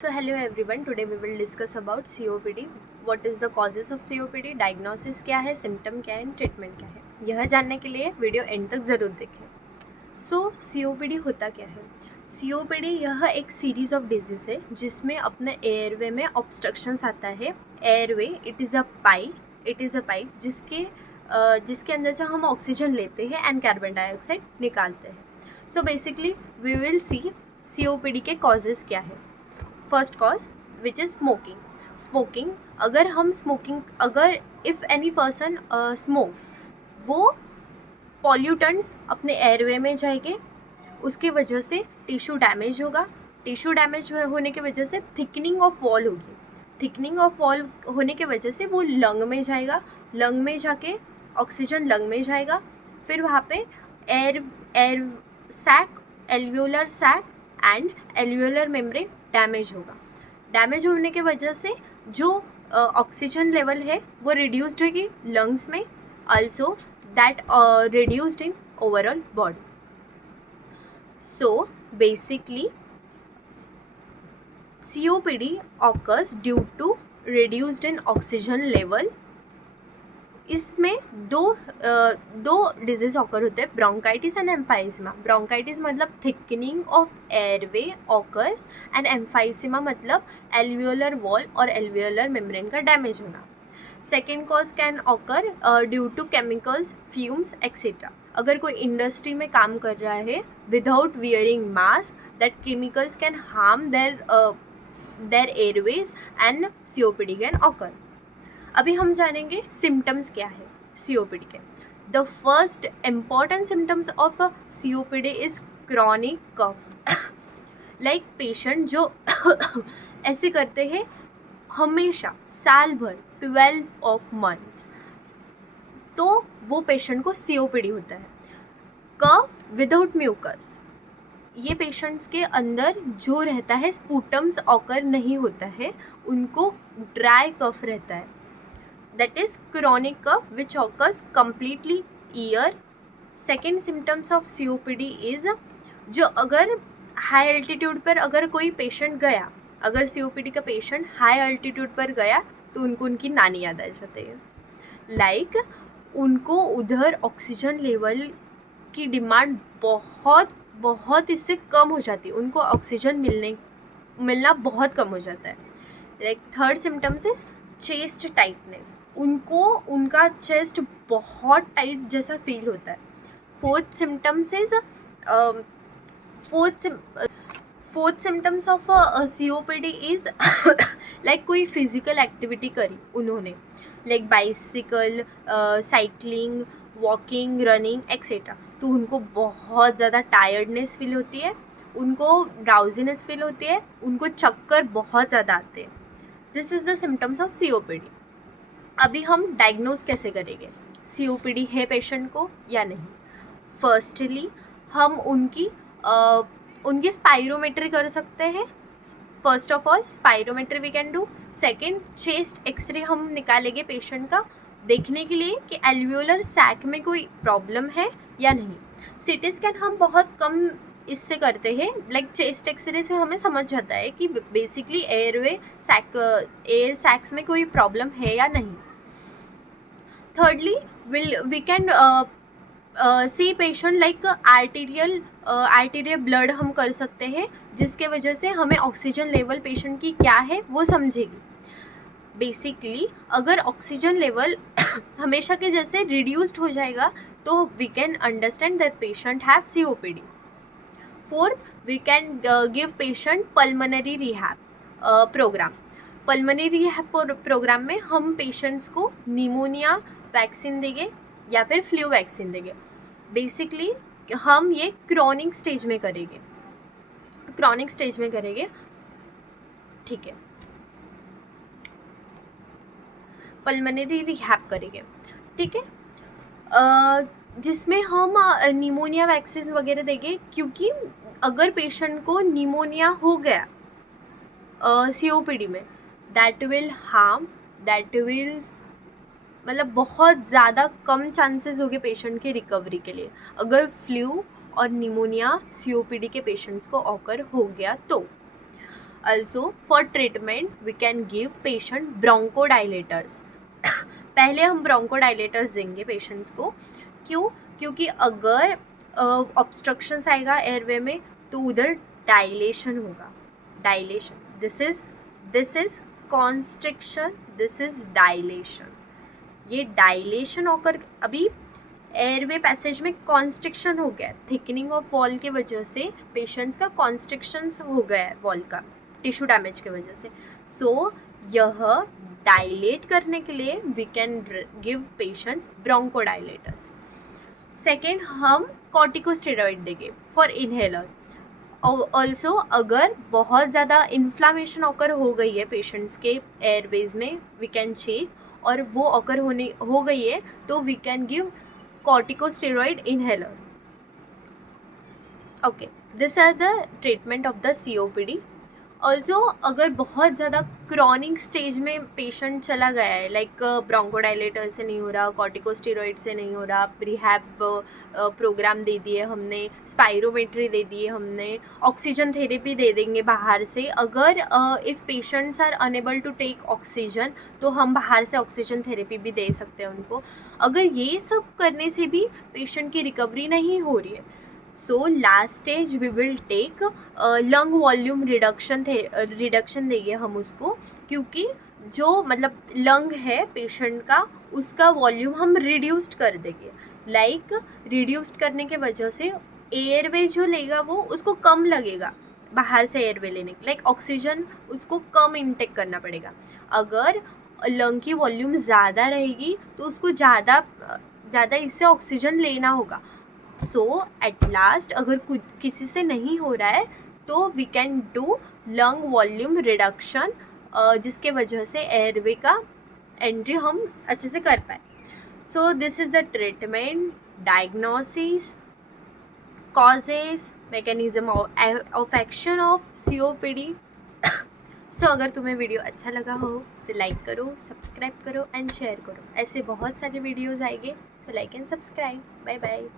So hello everyone, today we will discuss about COPD. What is the causes of COPD, diagnosis क्या है, symptom क्या है, treatment क्या है, यह जानने के लिए वीडियो एंड तक ज़रूर देखें. सो COPD होता क्या है? COPD यह एक सीरीज़ ऑफ डिजीज़ है जिसमें अपने एयरवे में ऑब्स्ट्रक्शंस आता है. Airway it is a pipe जिसके अंदर से हम ऑक्सीजन लेते हैं एंड कार्बन डाइऑक्साइड निकालते हैं. So basically we will see COPD के कॉजेज़ क्या है. First cause which is smoking. अगर इफ़ एनी पर्सन स्मोक्स, वो पॉल्यूटेंट्स अपने एयरवे में जाएंगे, उसके वजह से टिश्यू डैमेज होगा. टिश्यू डैमेज होने की वजह से थिकनिंग ऑफ वॉल होगी. थिकनिंग ऑफ वॉल होने की वजह से वो लंग में जाएगा. लंग में जाके ऑक्सीजन लंग में जाएगा. फिर वहाँ पे air sac, alveolar sac and alveolar membrane damage होगा. डैमेज होने की वजह से जो ऑक्सीजन लेवल है वो रिड्यूस्ड होगी लंग्स में, also that reduced in overall body. So basically COPD occurs due to reduced in oxygen level. इसमें दो डिजीज ऑकर होते हैं, ब्रोंकाइटिस एंड एम्फाइसिमा. ब्रोंकाइटिस मतलब thickening of airway occurs and emphysema मतलब एल्वियोलर वॉल और alveolar membrane का damage होना. Second cause can occur due to chemicals, fumes etcetera. अगर कोई इंडस्ट्री में काम कर रहा है without wearing mask, that chemicals can harm their airways and COPD can occur. अभी हम जानेंगे सिम्टम्स क्या है COPD के. The first important symptoms of COPD is chronic cough. Like patient जो ऐसे करते हैं हमेशा साल भर 12 ऑफ मंथ्स, तो वो पेशेंट को COPD होता है. कफ विदाउट म्यूकस, ये पेशेंट्स के अंदर जो रहता है स्पूटम्स ऑकर नहीं होता है, उनको ड्राई कफ रहता है. That is chronic cough which occurs completely year. Second symptoms of COPD is जो अगर हाई अल्टीट्यूड पर अगर कोई पेशेंट गया, अगर COPD का पेशेंट हाई अल्टीट्यूड पर गया तो उनको उनकी नानी याद आ जाती है. लाइक उनको उधर ऑक्सीजन लेवल की डिमांड बहुत इससे कम हो जाती है, उनको ऑक्सीजन मिलना बहुत कम हो जाता है. Like third symptoms is chest tightness. उनको उनका चेस्ट बहुत टाइट जैसा फील होता है. Fourth symptoms of COPD is like कोई फिजिकल एक्टिविटी करी उन्होंने, like bicycle, cycling, walking, running etcetera, तो उनको बहुत ज़्यादा टायर्डनेस फील होती है, उनको ड्राउजीनेस फील होती है, उनको चक्कर बहुत ज़्यादा आते हैं. This is the symptoms of COPD. अभी हम डायग्नोज कैसे करेंगे COPD है पेशेंट को या नहीं. फर्स्टली हम उनकी स्पायरोमेट्री कर सकते हैं. First of all spirometry we can do. Second, chest X ray हम निकालेंगे पेशेंट का देखने के लिए कि एल्वियोलर सैक में कोई प्रॉब्लम है या नहीं. CT स्कैन हम बहुत कम इससे करते हैं, लाइक चेस्ट एक्सरे से हमें समझ जाता है कि बेसिकली एयर सैक्स में कोई प्रॉब्लम है या नहीं. Thirdly we can see patient like arterial blood हम कर सकते हैं, जिसके वजह से हमें ऑक्सीजन लेवल पेशेंट की क्या है वो समझेगी. बेसिकली अगर ऑक्सीजन लेवल हमेशा के जैसे रिड्यूस्ड हो जाएगा तो we can understand that patient have COPD. Fourth, we can give patient pulmonary rehab program. Pulmonary rehab program में हम पेशेंट्स को निमोनिया वैक्सीन देंगे या फिर फ्लू वैक्सीन देंगे. बेसिकली हम ये क्रॉनिक स्टेज में करेंगे. ठीक है, पल्मोनरी रिहैब करेंगे. ठीक है, जिसमें हम निमोनिया वैक्सीन वगैरह देंगे, क्योंकि अगर पेशेंट को निमोनिया हो गया COPD में, दैट विल मतलब बहुत ज़्यादा कम चांसेस होंगे पेशेंट की रिकवरी के लिए. अगर फ्लू और निमोनिया COPD के पेशेंट्स को ऑकर हो गया तो Also for treatment we can give patient bronchodilators. पहले हम bronchodilators देंगे पेशेंट्स को. क्यों? क्योंकि अगर ऑब्स्ट्रक्शंस आएगा एयरवे में तो उधर डायलेशन होगा. Dilation, this is constriction, this is dilation. ये डायलेशन होकर अभी एयरवे पैसेज में कॉन्स्ट्रिक्शन हो गया, थिकनिंग ऑफ वॉल के वजह से पेशेंट्स का कॉन्स्ट्रिक्शन हो गया है वॉल का, टिश्यू डैमेज की वजह से. सो यह डायलेट करने के लिए we can give patients bronchodilators. Second, हम कॉर्टिकोस्टेरॉइड देंगे फॉर इनहेलर. ऑल्सो अगर बहुत ज़्यादा इन्फ्लामेशन ऑकर हो गई है पेशेंट्स के एयरवेज में, वी कैन चेक, और वो ऑकर हो गई है तो we can give corticosteroid inhaler. Okay, these are the treatment of the COPD. Also अगर बहुत ज़्यादा क्रॉनिक स्टेज में पेशेंट चला गया है, लाइक ब्रोंकोडाइलेटर से नहीं हो रहा, कॉर्टिकोस्टेरॉइड से नहीं हो रहा, रिहैब प्रोग्राम दे दिए हमने, स्पायरोमेट्री दे दिए हमने, ऑक्सीजन थेरेपी दे देंगे बाहर से. अगर if patients are unable to take oxygen तो हम बाहर से ऑक्सीजन थेरेपी भी दे सकते हैं उनको. अगर ये सब करने से भी पेशेंट की रिकवरी नहीं हो रही है, so last stage we will take lung volume reduction देंगे हम उसको, क्योंकि जो मतलब लंग है पेशेंट का उसका वॉल्यूम हम रिड्यूस्ड कर देंगे. लाइक रिड्यूस्ड करने के वजह से एयरवे जो लेगा वो उसको कम लगेगा बाहर से एयरवे लेने के, लाइक ऑक्सीजन उसको कम इनटेक करना पड़ेगा. अगर लंग की वॉल्यूम ज़्यादा रहेगी तो उसको ज़्यादा इससे ऑक्सीजन लेना होगा. सो एट लास्ट अगर किसी से नहीं हो रहा है तो we can do lung volume reduction, जिसके वजह से एयरवे का एंट्री हम अच्छे से कर पाए. So this is the treatment, diagnosis, causes, mechanism of action of COPD. सो अगर तुम्हें वीडियो अच्छा लगा हो तो लाइक करो, सब्सक्राइब करो एंड शेयर करो. ऐसे बहुत सारे वीडियोज़ आएंगे, so like and subscribe. Bye bye.